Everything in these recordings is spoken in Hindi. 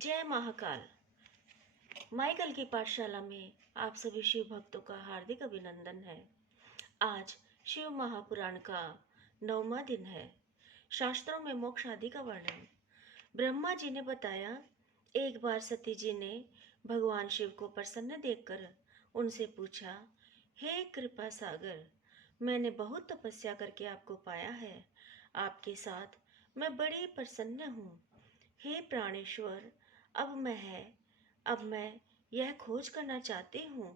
जय महाकाल। माइकल की पाठशाला में आप सभी शिव भक्तों का हार्दिक अभिनंदन है। आज शिव महापुराण का 9वां दिन है। शास्त्रों में मोक्ष आदि का वर्णन। ब्रह्मा जी ने बताया, एक बार सती जी ने भगवान शिव को प्रसन्न देखकर उनसे पूछा, हे कृपा सागर, मैंने बहुत तपस्या करके आपको पाया है। आपके साथ मैं बड़ी प्रसन्न हूँ। हे प्राणेश्वर, अब मैं यह खोज करना चाहती हूँ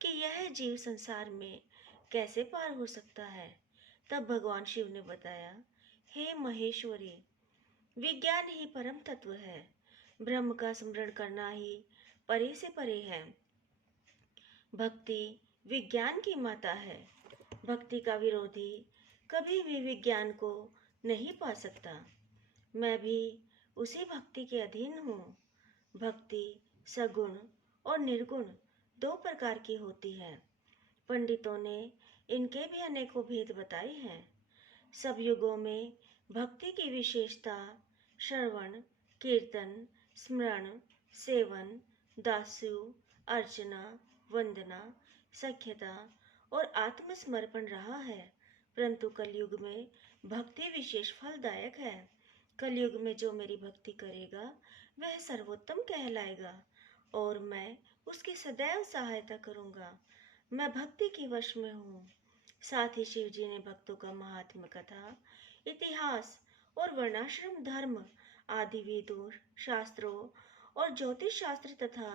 कि यह जीव संसार में कैसे पार हो सकता है। तब भगवान शिव ने बताया, हे महेश्वरी, विज्ञान ही परम तत्व है। ब्रह्म का स्मरण करना ही परे से परे है। भक्ति विज्ञान की माता है। भक्ति का विरोधी कभी भी विज्ञान को नहीं पा सकता। मैं भी उसी भक्ति के अधीन हूँ। भक्ति सगुण और निर्गुण दो प्रकार की होती है। पंडितों ने इनके भी अनेकों भेद बताए हैं। सब युगों में भक्ति की विशेषता श्रवण, कीर्तन, स्मरण, सेवन, दास्यु, अर्चना, वंदना, सख्यता और आत्मसमर्पण रहा है। परंतु कलयुग में भक्ति विशेष फलदायक है। कलयुग में जो मेरी भक्ति करेगा वह सर्वोत्तम कहलाएगा और मैं उसकी सदैव सहायता करूंगा। मैं भक्ति के वश में हूँ। साथ ही शिव जी ने भक्तों का महात्म्य कथा, इतिहास और वर्णाश्रम धर्म आदि वेदों, शास्त्रों और ज्योतिष शास्त्र तथा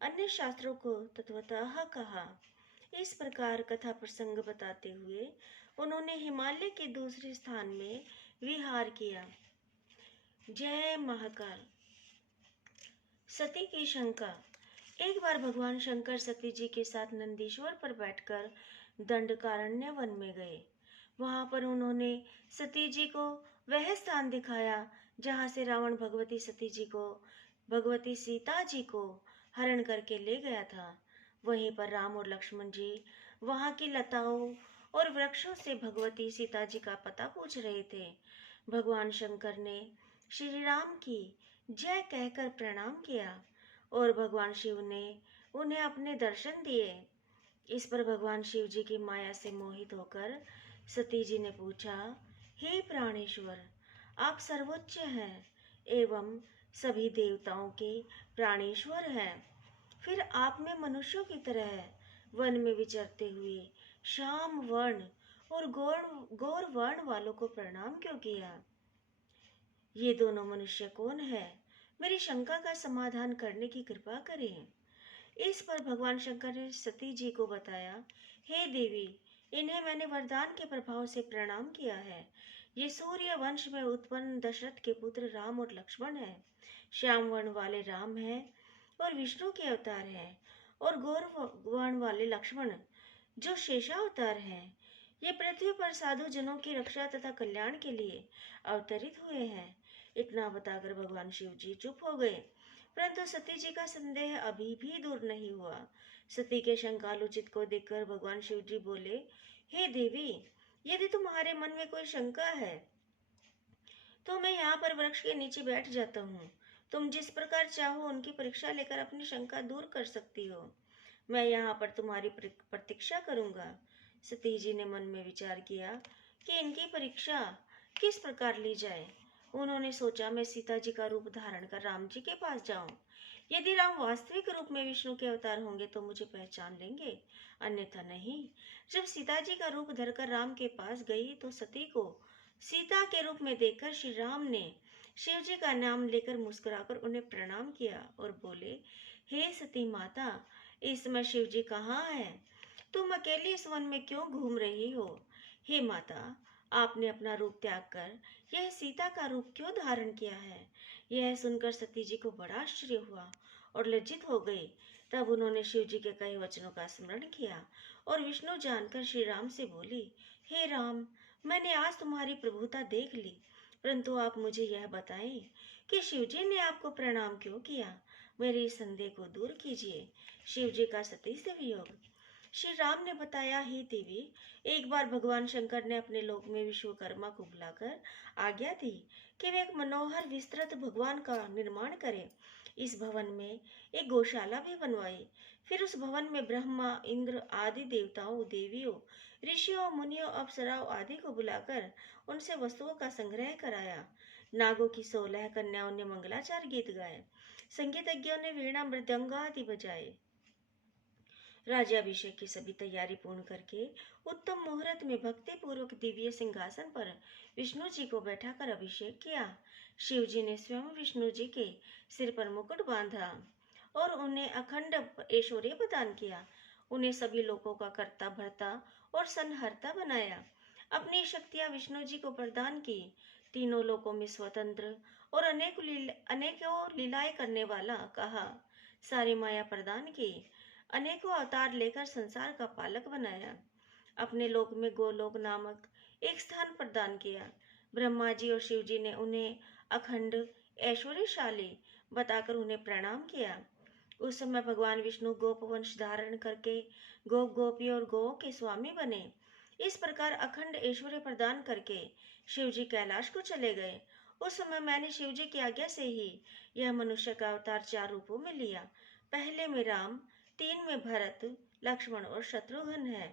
अन्य शास्त्रों को तत्वतः कहा। इस प्रकार कथा प्रसंग बताते हुए उन्होंने हिमालय के दूसरे स्थान में विहार किया। जय महाकाल। सती की शंका। एक बार भगवान शंकर सती जी के साथ नंदीश्वर पर बैठकर दंडकारण्य वन में गए। वहां पर उन्होंने सती जी को वह स्थान दिखाया जहां से रावण भगवती सीता जी को हरण करके ले गया था। वहीं पर राम और लक्ष्मण जी वहां की लताओं और वृक्षों से भगवती सीता जी का पता पूछ रहे थे। भगवान शंकर ने श्री राम की जय कहकर प्रणाम किया और भगवान शिव ने उन्हें अपने दर्शन दिए। इस पर भगवान शिव जी की माया से मोहित होकर सती जी ने पूछा, हे प्राणेश्वर, आप सर्वोच्च हैं एवं सभी देवताओं के प्राणेश्वर हैं। फिर आप में मनुष्यों की तरह वन में विचरते हुए श्याम वर्ण और गौर वर्ण वालों को प्रणाम क्यों किया? ये दोनों मनुष्य कौन है? मेरी शंका का समाधान करने की कृपा करें। इस पर भगवान शंकर ने सती जी को बताया, हे देवी, इन्हें मैंने वरदान के प्रभाव से प्रणाम किया है। ये सूर्य वंश में उत्पन्न दशरथ के पुत्र राम और लक्ष्मण हैं। श्याम वर्ण वाले राम हैं और विष्णु के अवतार हैं, और गौर वर्ण वाले लक्ष्मण जो शेषावतार हैं। ये पृथ्वी पर साधु जनों की रक्षा तथा कल्याण के लिए अवतरित हुए हैं। इतना बताकर भगवान शिव जी चुप हो गए। परंतु सती जी का संदेह अभी भी दूर नहीं हुआ। सती के शंकालु चित्त को देखकर भगवान शिव जी बोले, हे देवी, यदि तुम्हारे मन में कोई शंका है तो मैं यहाँ पर वृक्ष के नीचे बैठ जाता हूँ। तुम जिस प्रकार चाहो उनकी परीक्षा लेकर अपनी शंका दूर कर सकती हो। मैं यहाँ पर तुम्हारी प्रतीक्षा करूंगा। सती जी ने मन में विचार किया कि इनकी परीक्षा किस प्रकार ली जाए। उन्होंने सोचा, मैं सीता जी का रूप धारण कर राम जी के पास जाऊं। यदि राम वास्तविक रूप में विष्णु के अवतार होंगे तो मुझे पहचान लेंगे, अन्यथा नहीं। जब सीता जी का रूप धरकर राम के पास गई तो सती को सीता के रूप में देखकर श्री राम ने शिव जी का नाम लेकर मुस्कुराकर उन्हें प्रणाम किया और बोले, हे सती माता, इस समय शिव जी कहाँ है? तुम अकेली इस वन में क्यों घूम रही हो? हे माता, आपने अपना रूप त्याग कर यह सीता का रूप क्यों धारण किया है? यह सुनकर सती जी को बड़ा आश्चर्य हुआ और लज्जित हो गई। तब उन्होंने शिव जी के कई वचनों का स्मरण किया और विष्णु जानकर श्री राम से बोली, हे राम, मैंने आज तुम्हारी प्रभुता देख ली, परंतु आप मुझे यह बताएं कि शिव जी ने आपको प्रणाम क्यों किया? मेरे इस संदेह को दूर कीजिए। शिव जी का सती से वियोग। श्री राम ने बताया, हे देवी, एक बार भगवान शंकर ने अपने लोक में विश्वकर्मा को बुलाकर आज्ञा दी कि वे एक मनोहर विस्तृत भगवान का निर्माण करें। इस भवन में एक गौशाला भी बनवाई। फिर उस भवन में ब्रह्मा, इंद्र आदि देवताओं, देवियों, ऋषियों, मुनियों, अप्सराओं आदि को बुलाकर उनसे वस्तुओं का संग्रह कराया। नागों की 16 कन्याओं ने मंगलाचार गीत गाए। संगीतज्ञों ने वीणा, मृदंग आदि बजाए। राज्याभिषेक की सभी तैयारी पूर्ण करके उत्तम मुहूर्त में भक्ति पूर्वक दिव्य सिंहासन पर विष्णु जी को बैठाकर अभिषेक किया। शिव जी ने स्वयं विष्णु जी के सिर पर मुकुट बांधा और उन्हें अखंड ऐश्वर्य प्रदान किया। उन्हें सभी लोगों का कर्ता भर्ता और संहर्ता बनाया। अपनी शक्तियां विष्णु जी को प्रदान की। तीनों लोकों में स्वतंत्र और अनेकों लीलाएं करने वाला कहा। सारी माया प्रदान की। अनेकों अवतार लेकर संसार का पालक बनाया। अपने लोक में गोलोक नामक एक स्थान प्रदान किया। ब्रह्मा जी और शिव जी ने उन्हें अखंड ऐश्वर्यशाली बताकर उन्हें प्रणाम किया। उस समय भगवान विष्णु गोप वंश धारण करके गोप गोपी और गौओं के स्वामी बने। इस प्रकार अखंड ऐश्वर्य प्रदान करके शिव जी कैलाश को चले गए। उस समय मैंने शिव जी की आज्ञा से ही यह मनुष्य का अवतार 4 रूपों में लिया। पहले में राम, 3 में भरत, लक्ष्मण और शत्रुघ्न है।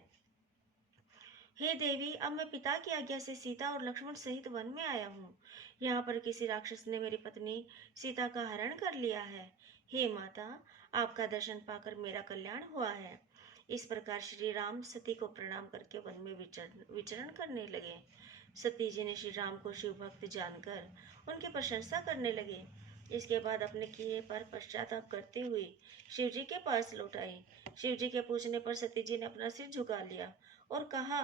हे देवी, अब मैं पिता की आज्ञा से सीता और लक्ष्मण सहित वन में आया हूँ। यहाँ पर किसी राक्षस ने मेरी पत्नी सीता का हरण कर लिया है। हे माता, आपका दर्शन पाकर मेरा कल्याण हुआ है। इस प्रकार श्री राम सती को प्रणाम करके वन में विचरण करने लगे। सती जी ने श्री राम को शिव भक्त जानकर उनकी प्रशंसा करने लगे। इसके बाद अपने किए पर पश्चाताप करते हुए शिव जी के पास लौट आई। शिव जी के पूछने पर सती जी ने अपना सिर झुका लिया और कहा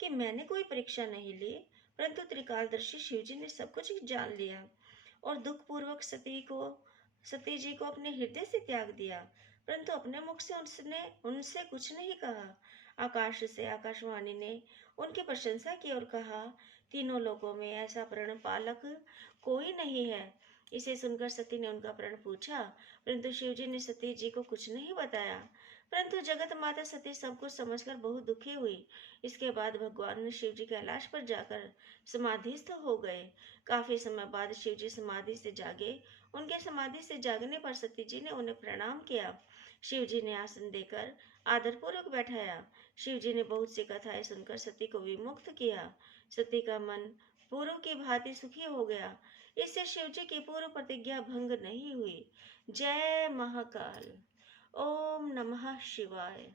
कि मैंने कोई परीक्षा नहीं ली, परंतु त्रिकालदर्शी शिव जी ने सब कुछ जान लिया और दुख पूर्वक सती जी को अपने हृदय से त्याग दिया, परंतु अपने मुख से उसने उनसे कुछ नहीं कहा। आकाश से आकाशवाणी ने उनकी प्रशंसा की और कहा, तीनों लोगों में ऐसा प्रण पालक कोई नहीं है। इसे सुनकर सती ने उनका प्रण पूछा, परंतु शिव जी ने सती जी को कुछ नहीं बताया। परंतु जगत माता सती सब कुछ समझकर बहुत दुखी हुई। इसके बाद भगवान शिव जी कैलाश पर जाकर समाधिस्थ हो गए। काफी समय बाद शिव जी समाधि से जागे। उनके समाधि से जागने पर सती जी ने उन्हें प्रणाम किया। शिव जी ने आसन देकर आदरपूर्वक बैठाया। शिव जी ने बहुत सी कथाएं सुनकर सती को विमुक्त किया। सती का मन पूर्व की भांति सुखी हो गया। इससे शिव जी की पूर्व प्रतिज्ञा भंग नहीं हुई। जय महाकाल। ओम नमः शिवाय।